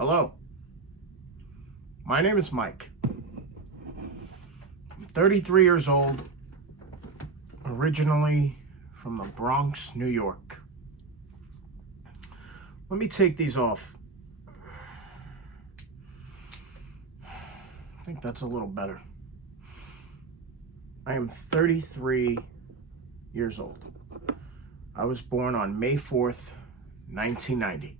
Hello, my name is Mike. I'm 33 years old, originally from the Bronx, New York. Let me take these off. I think that's a little better. I am 33 years old. I was born on May 4th, 1990.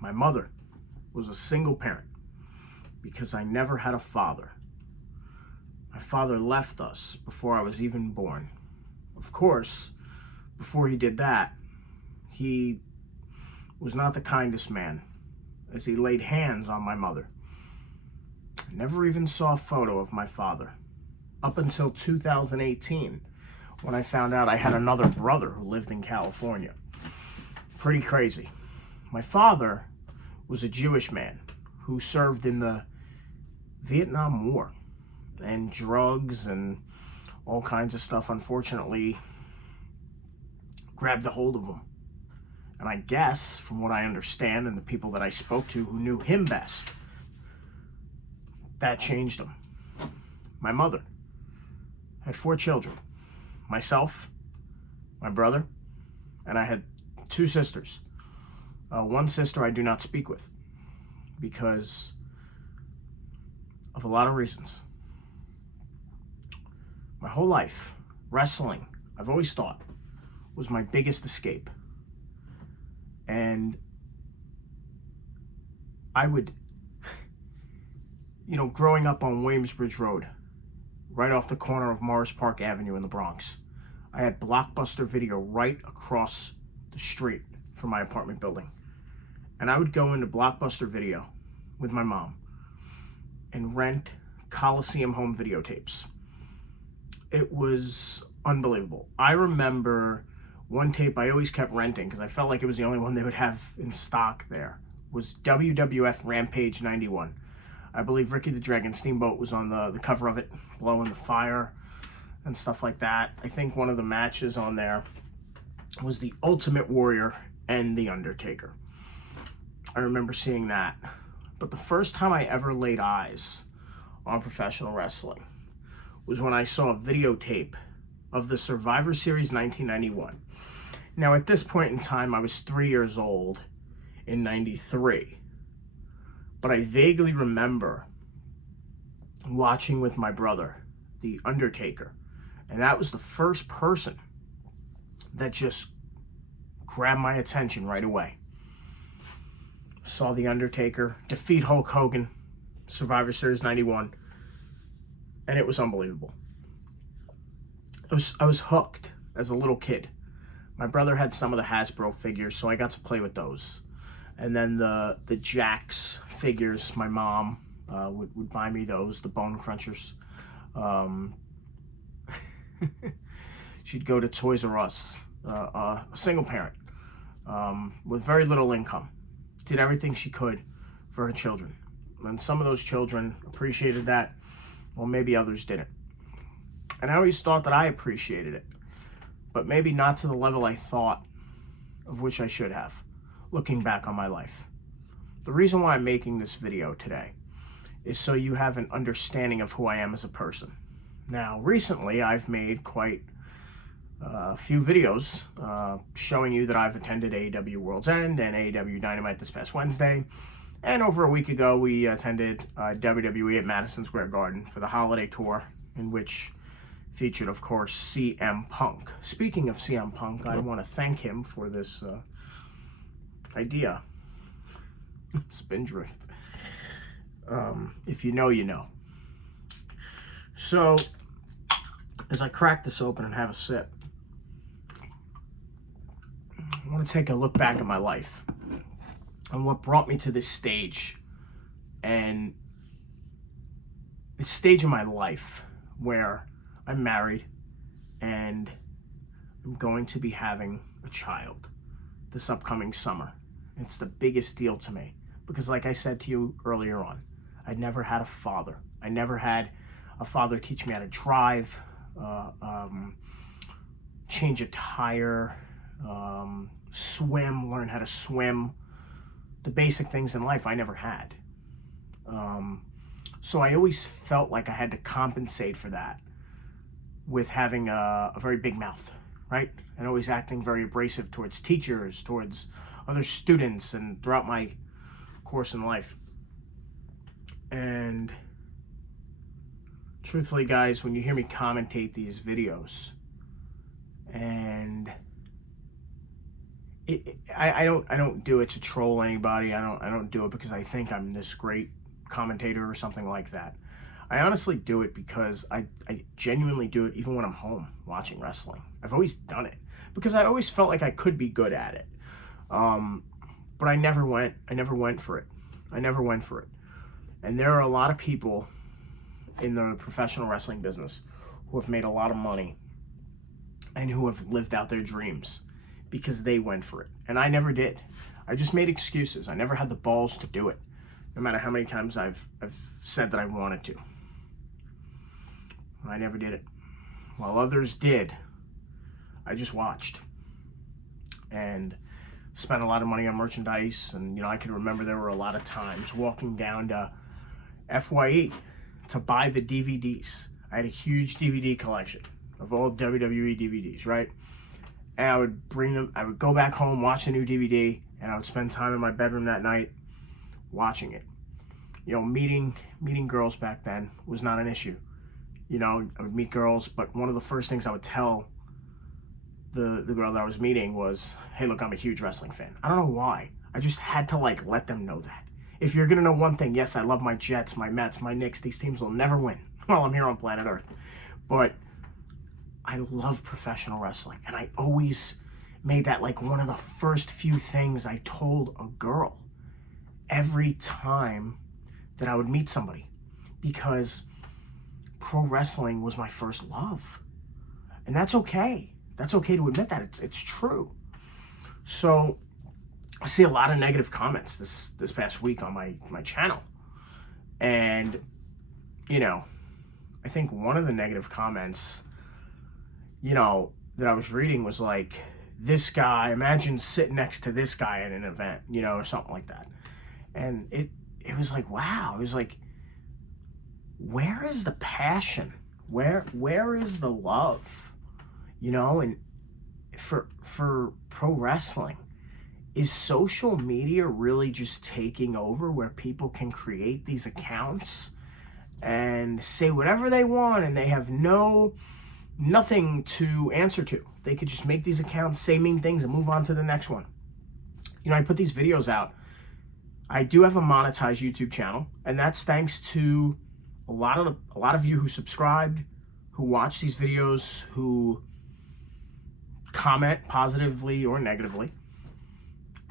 My mother was a single parent because I never had a father. My father left us before I was even born. Of course, before he did that, he was not the kindest man, as he laid hands on my mother. I never even saw a photo of my father, up until 2018, when I found out I had another brother who lived in California. Pretty crazy. My father was a Jewish man who served in the Vietnam War, and drugs and all kinds of stuff, unfortunately, grabbed a hold of him. And I guess, from what I understand and the people that I spoke to who knew him best, that changed him. My mother had 4 children. Myself, my brother, and I had 2 sisters. One sister I do not speak with because of a lot of reasons. My whole life, wrestling, I've always thought, was my biggest escape. And I would, growing up on Williamsbridge Road, right off the corner of Morris Park Avenue in the Bronx, I had Blockbuster Video right across the street from my apartment building. And I would go into Blockbuster Video with my mom and rent Coliseum home videotapes. It was unbelievable. I remember one tape I always kept renting because I felt like it was the only one they would have in stock there, was WWF Rampage 91. I believe Ricky the Dragon Steamboat was on the cover of it, blowing the fire and stuff like that. I think one of the matches on there was the Ultimate Warrior and the Undertaker. I remember seeing that. But the first time I ever laid eyes on professional wrestling was when I saw a videotape of the Survivor Series 1991. Now, at this point in time, I was 3 years old in 93. But I vaguely remember watching with my brother, the Undertaker. And that was the first person that just grabbed my attention right away. Saw the Undertaker defeat Hulk Hogan, Survivor Series 91, and it was unbelievable. I was hooked as a little kid. My brother had some of the Hasbro figures, so I got to play with those. And then the Jax figures, my mom would buy me those, the Bone Crunchers. She'd go to Toys R Us, a single parent with very little income. Did everything she could for her children. And some of those children appreciated that, while maybe others didn't. And I always thought that I appreciated it, but maybe not to the level I thought of which I should have, looking back on my life. The reason why I'm making this video today is so you have an understanding of who I am as a person. Now, recently I've made quite a few videos showing you that I've attended AEW World's End and AEW Dynamite this past Wednesday. And over a week ago, we attended WWE at Madison Square Garden for the holiday tour, in which featured, of course, CM Punk. Speaking of CM Punk, I want to thank him for this idea. Spindrift. If you know, you know. So, as I crack this open and have a sip, I want to take a look back at my life and what brought me to this stage, and this stage of my life where I'm married and I'm going to be having a child this upcoming summer. It's the biggest deal to me because, like I said to you earlier on, I never had a father. I never had a father teach me how to drive, change a tire, swim, learn how to swim. the basic things in life I never had. So I always felt like I had to compensate for that with having a very big mouth, right? And always acting very abrasive towards teachers, towards other students, and throughout my course in life. And truthfully, guys, when you hear me commentate these videos, and I don't do it to troll anybody. I don't do it because I think I'm this great commentator or something like that. I honestly do it because I genuinely do it even when I'm home watching wrestling. I've always done it because I always felt like I could be good at it. But I never went for it. And there are a lot of people in the professional wrestling business who have made a lot of money and who have lived out their dreams because they went for it. And I never did. I just made excuses. I never had the balls to do it, no matter how many times I've said that I wanted to. I never did it. While others did, I just watched and spent a lot of money on merchandise. And, I can remember there were a lot of times walking down to FYE to buy the DVDs. I had a huge DVD collection of all WWE DVDs, right? And I would bring them, I would go back home, watch the new DVD, and I would spend time in my bedroom that night watching it. Meeting girls back then was not an issue. I would meet girls, but one of the first things I would tell the girl that I was meeting was, hey, look, I'm a huge wrestling fan. I don't know why. I just had to let them know that. If you're going to know one thing, yes, I love my Jets, my Mets, my Knicks. These teams will never win while I'm here on planet Earth. But I love professional wrestling. And I always made that one of the first few things I told a girl every time that I would meet somebody. Because pro wrestling was my first love. And that's okay. That's okay to admit that. It's true. So I see a lot of negative comments this past week on my channel. And, I think one of the negative comments, that I was reading was this guy, imagine sitting next to this guy at an event, or something like that. And it was wow. It was where is the passion? Where is the love? And for pro wrestling, is social media really just taking over where people can create these accounts and say whatever they want and they have nothing to answer to? They could just make these accounts, say mean things, and move on to the next one. I put these videos out. I do have a monetized YouTube channel, and that's thanks to a lot of you who subscribed, who watch these videos, who comment positively or negatively.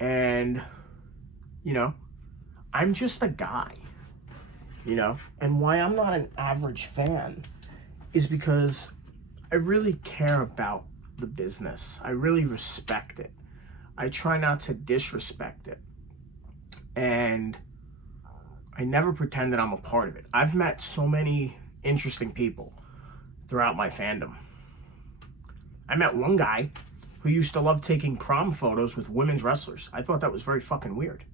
And, I'm just a guy, and why I'm not an average fan is because I really care about the business. I really respect it. I try not to disrespect it. And I never pretend that I'm a part of it. I've met so many interesting people throughout my fandom. I met one guy who used to love taking prom photos with women's wrestlers. I thought that was very fucking weird.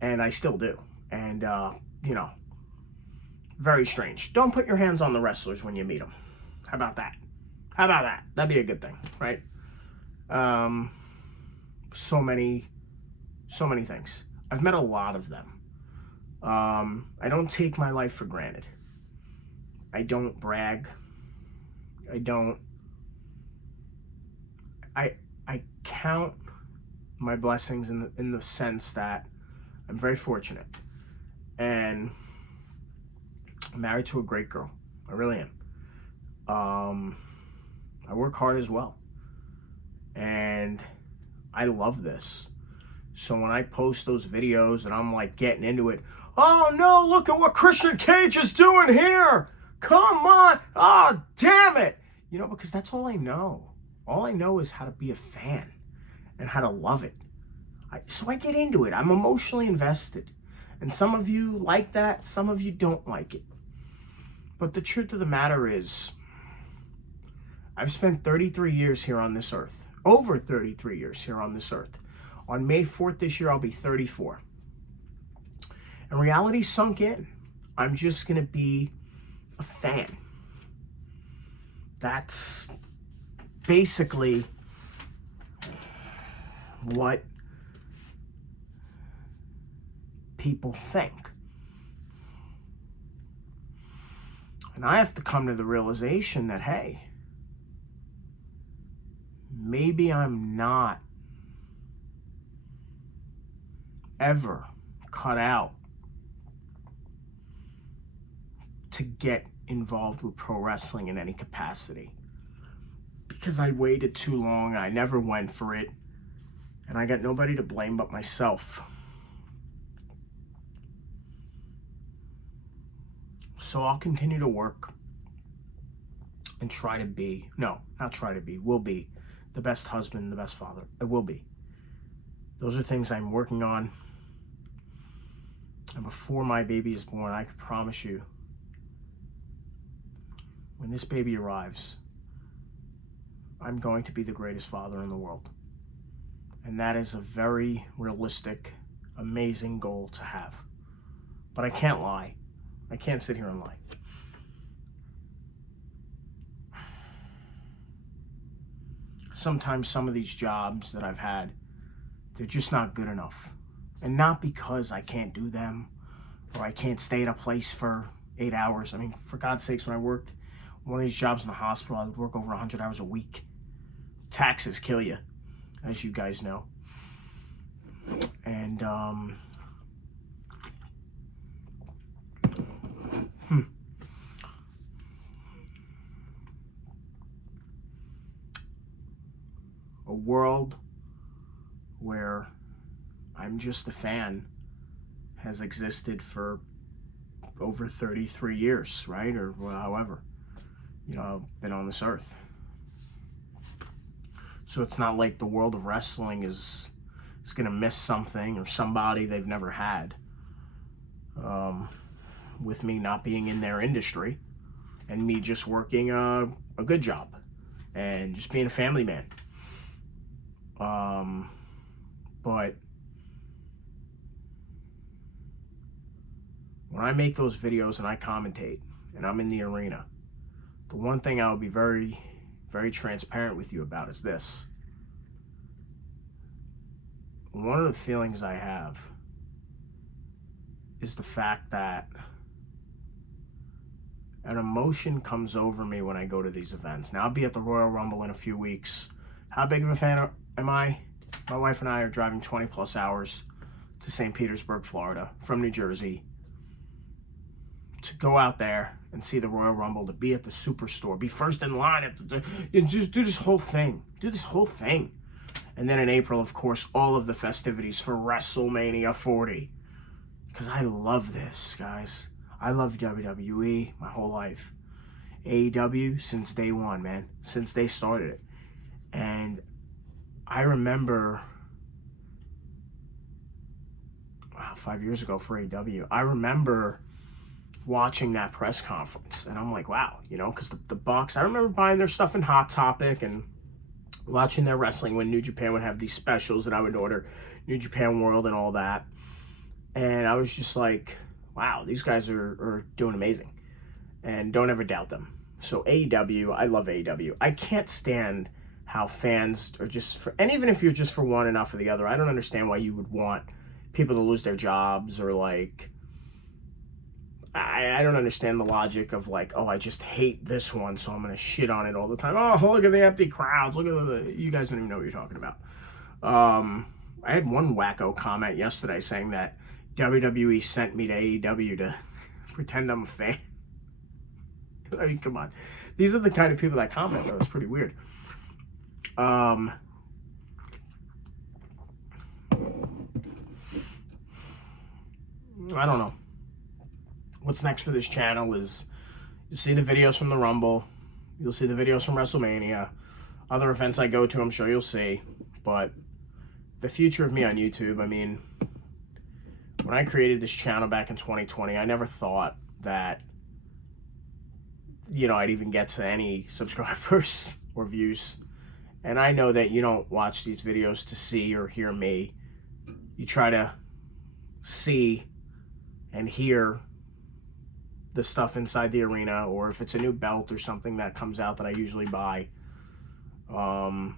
And I still do. And, very strange. Don't put your hands on the wrestlers when you meet them. How about that? That'd be a good thing, right? So many things. I've met a lot of them. I don't take my life for granted. I don't brag. I count my blessings in the sense that I'm very fortunate, and I'm married to a great girl. I really am. I work hard as well, and I love this. So when I post those videos and I'm getting into it, oh no, look at what Christian Cage is doing here. Come on. Oh, damn it. Because that's all I know. All I know is how to be a fan and how to love it. So I get into it. I'm emotionally invested. And some of you like that. Some of you don't like it. But the truth of the matter is, I've spent 33 years here on this earth. Over 33 years here on this earth. On May 4th this year, I'll be 34. And reality sunk in. I'm just going to be a fan. That's basically what people think. And I have to come to the realization that, hey, maybe I'm not ever cut out to get involved with pro wrestling in any capacity. Because I waited too long, I never went for it, and I got nobody to blame but myself. So I'll continue to work and try to be, no, not try to be, will be the best husband, the best father. I will be. Those are things I'm working on. And before my baby is born, I can promise you, when this baby arrives, I'm going to be the greatest father in the world. And that is a very realistic, amazing goal to have. But I can't lie. I can't sit here and lie. Sometimes some of these jobs that I've had, they're just not good enough. And not because I can't do them or I can't stay at a place for 8 hours. I mean, for God's sakes, when I worked one of these jobs in the hospital, I would work over 100 hours a week. Taxes kill you, as you guys know. And, a world where I'm just a fan has existed for over 33 years, right? Or however, you know, I've been on this earth. So it's not like the world of wrestling is going to miss something or somebody they've never had. With me not being in their industry and me just working a good job and just being a family man. But when I make those videos and I commentate and I'm in the arena, the one thing I'll be very, very transparent with you about is this. One of the feelings I have is the fact that an emotion comes over me when I go to these events. Now, I'll be at the Royal Rumble in a few weeks. How big of a fan am I? My wife and I are driving 20 plus hours to St. Petersburg, Florida, from New Jersey, to go out there and see the Royal Rumble, to be at the Superstore, be first in line, just do this whole thing. Do this whole thing. And then in April, of course, all of the festivities for WrestleMania 40. Because I love this, guys. I love WWE my whole life. AEW since day one, man. Since they started it. And I remember, wow, 5 years ago for AEW, I remember watching that press conference. And I'm like, wow, you know, because the Bucks, I remember buying their stuff in Hot Topic and watching their wrestling when New Japan would have these specials that I would order, New Japan World and all that. And I was just like, wow, these guys are doing amazing. And don't ever doubt them. So AEW, I love AEW. I can't stand how fans are just for, and even if you're just for one and not for the other, I don't understand why you would want people to lose their jobs or like, I don't understand the logic of like, oh, I just hate this one, so I'm going to shit on it all the time. Oh, look at the empty crowds. Look at you guys don't even know what you're talking about. I had one wacko comment yesterday saying that WWE sent me to AEW to pretend I'm a fan. I mean, come on. These are the kind of people that comment, though. It's pretty weird. I don't know. What's next for this channel is you'll see the videos from the Rumble. You'll see the videos from WrestleMania. Other events I go to, I'm sure you'll see. But the future of me on YouTube, I mean, when I created this channel back in 2020, I never thought that, you know, I'd even get to any subscribers or views. And I know that you don't watch these videos to see or hear me. You try to see and hear the stuff inside the arena, or if it's a new belt or something that comes out that I usually buy. And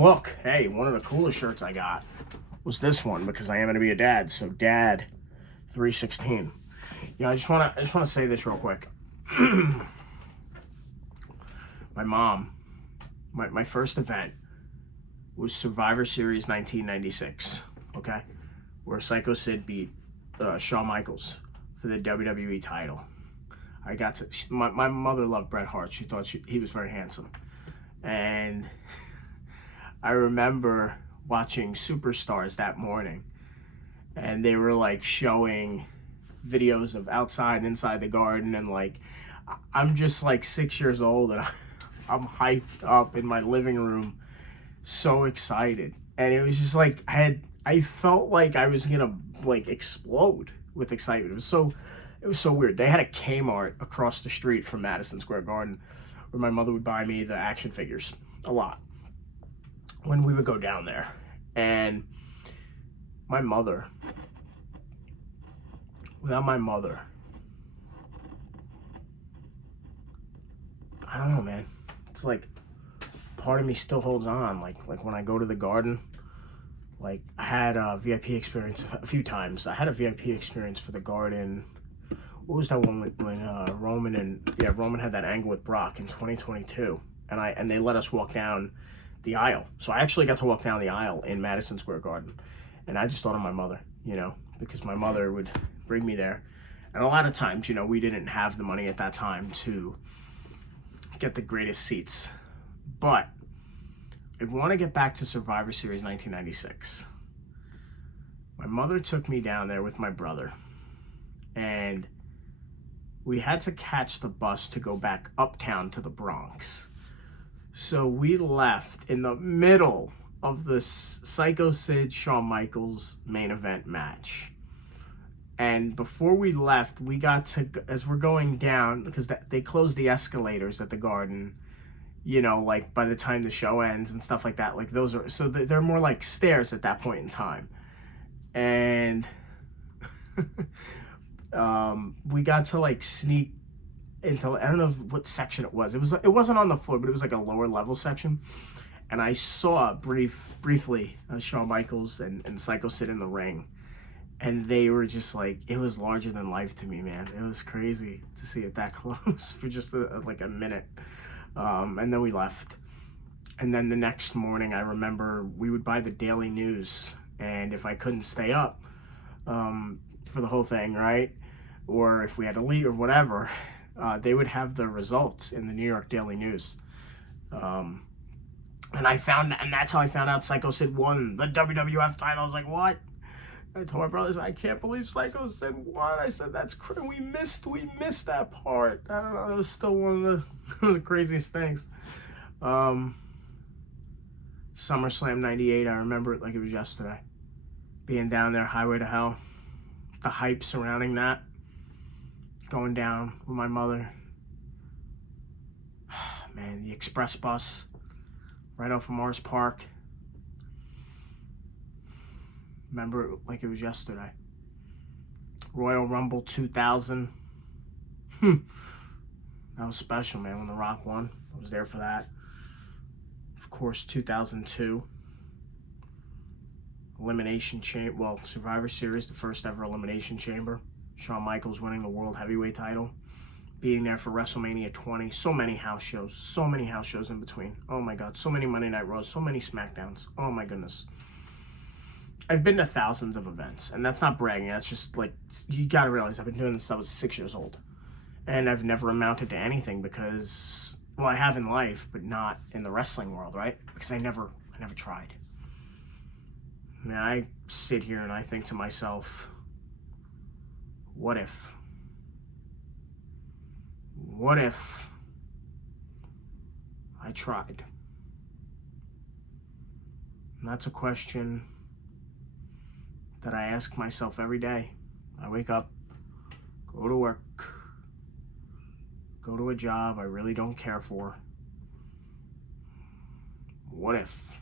look, hey, one of the coolest shirts I got was this one, because I am going to be a dad. So Dad 316. I just want to say this real quick. My mom, my first event was Survivor Series 1996, okay, where Psycho Sid beat Shawn Michaels for the WWE title. My mother loved Bret Hart. She thought he was very handsome. And I remember watching Superstars that morning, and they were like showing videos of outside and inside the Garden, and like I'm just like 6 years old, and I'm hyped up in my living room, so excited. And it was just like I felt like I was gonna like explode with excitement. It was so weird. They had a Kmart across the street from Madison Square Garden, where my mother would buy me the action figures a lot when we would go down there. And my mother, without my mother, I don't know, man. It's like part of me still holds on. Like when I go to the Garden, like I had a VIP experience a few times. I had a VIP experience for the Garden. What was that one when Roman had that angle with Brock in 2022, and they let us walk down the aisle. So I actually got to walk down the aisle in Madison Square Garden, and I just thought of my mother, because my mother would bring me there, and a lot of times, we didn't have the money at that time to get the greatest seats, but I want to get back to Survivor Series 1996. My mother took me down there with my brother, and we had to catch the bus to go back uptown to the Bronx. So we left in the middle of the Psycho Sid Shawn Michaels main event match. And before we left, we got to, as we're going down, because they closed the escalators at the Garden, like by the time the show ends and stuff like that. Like those are, so they're more like stairs at that point in time. And we got to like sneak into, I don't know what section it was. It wasn't on the floor, but it was like a lower level section. And I saw briefly Shawn Michaels and Psycho Sid in the ring. And they were just like, it was larger than life to me, man. It was crazy to see it that close for just like a minute. And then we left. And then the next morning, I remember we would buy the Daily News. And if I couldn't stay up for the whole thing, right? Or if we had to leave or whatever, they would have the results in the New York Daily News. And that's how I found out Psycho Sid won the WWF title. I was like, what? I told my brothers, I can't believe Psycho Sid won. I said, that's crazy. We missed that part. I don't know. It was still one of the craziest things. SummerSlam 98, I remember it like it was yesterday. Being down there, Highway to Hell. The hype surrounding that. Going down with my mother. Man, the express bus. Right off of Morris Park. Remember it like it was yesterday. Royal Rumble 2000. That was special, man, when The Rock won. I was there for that. Of course, 2002. Elimination Chamber. Well, Survivor Series, the first ever Elimination Chamber. Shawn Michaels winning the World Heavyweight title. Being there for WrestleMania 20. So many house shows. So many house shows in between. Oh my God. So many Monday Night Raws. So many SmackDowns. Oh my goodness. I've been to thousands of events, and that's not bragging. That's just like, you gotta realize I've been doing this since I was 6 years old, and I've never amounted to anything because, well, I have in life, but not in the wrestling world, right? Because I never tried. I mean, I sit here and I think to myself, what if I tried? And that's a question that I ask myself every day. I wake up, go to work, go to a job I really don't care for. What if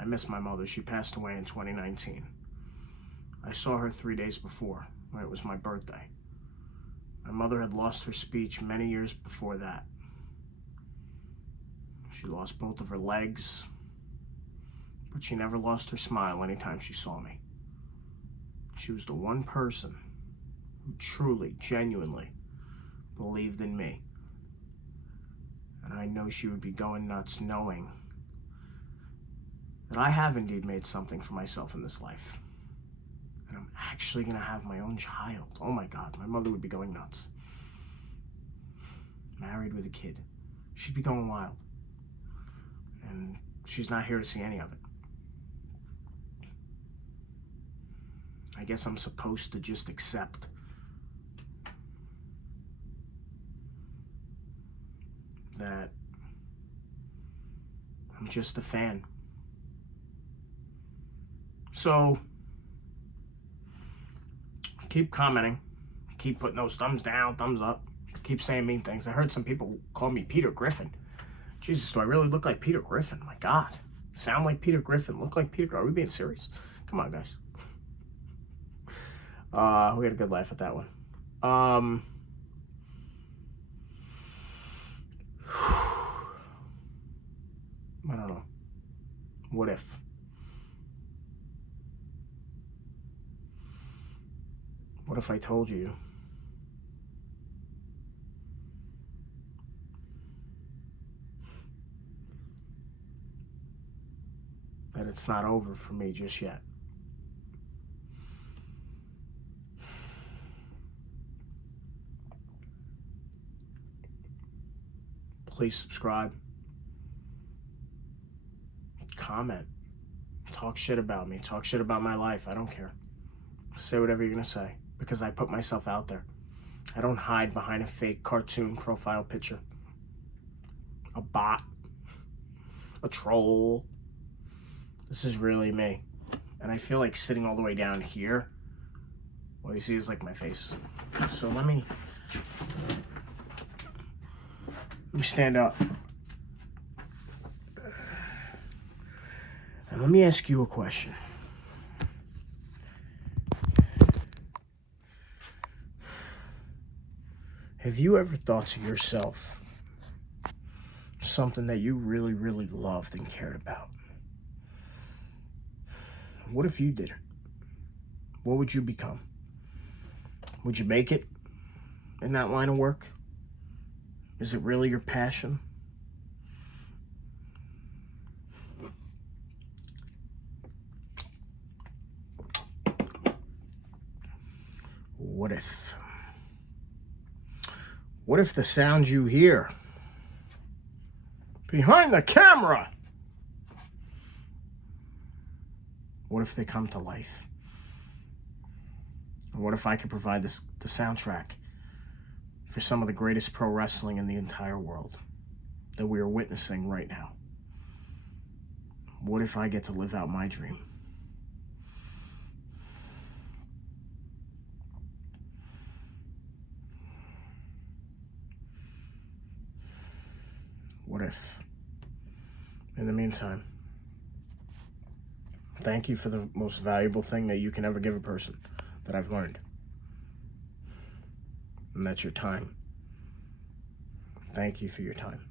I miss my mother. She passed away in 2019. I saw her 3 days before, when it was my birthday. My mother had lost her speech many years before that. She lost both of her legs, but she never lost her smile anytime she saw me. She was the one person who truly, genuinely believed in me. And I know she would be going nuts knowing that I have indeed made something for myself in this life. And I'm actually going to have my own child. Oh my God, my mother would be going nuts. Married with a kid. She'd be going wild. And she's not here to see any of it. I guess I'm supposed to just accept that I'm just a fan. So, keep commenting, keep putting those thumbs down, thumbs up, keep saying mean things. I heard some people call me Peter Griffin. Jesus, do I really look like Peter Griffin? My God. Sound like Peter Griffin, look like Peter Griffin. Are we being serious? Come on, guys. We had a good laugh at that one. I don't know. What if? What if I told you that it's not over for me just yet? Please subscribe, comment, talk shit about me, talk shit about my life. I don't care. Say whatever you're gonna say, because I put myself out there. I don't hide behind a fake cartoon profile picture, a bot, a troll. This is really me. And I feel like sitting all the way down here, all you see is like my face. So let me stand up. And let me ask you a question. Have you ever thought to yourself something that you really, really loved and cared about? What if you did it? What would you become? Would you make it in that line of work? Is it really your passion? What if? What if the sounds you hear behind the camera, what if they come to life? Or what if I could provide the soundtrack for some of the greatest pro wrestling in the entire world that we are witnessing right now? What if I get to live out my dream? What if? In the meantime, thank you for the most valuable thing that you can ever give a person that I've learned. And that's your time. Thank you for your time.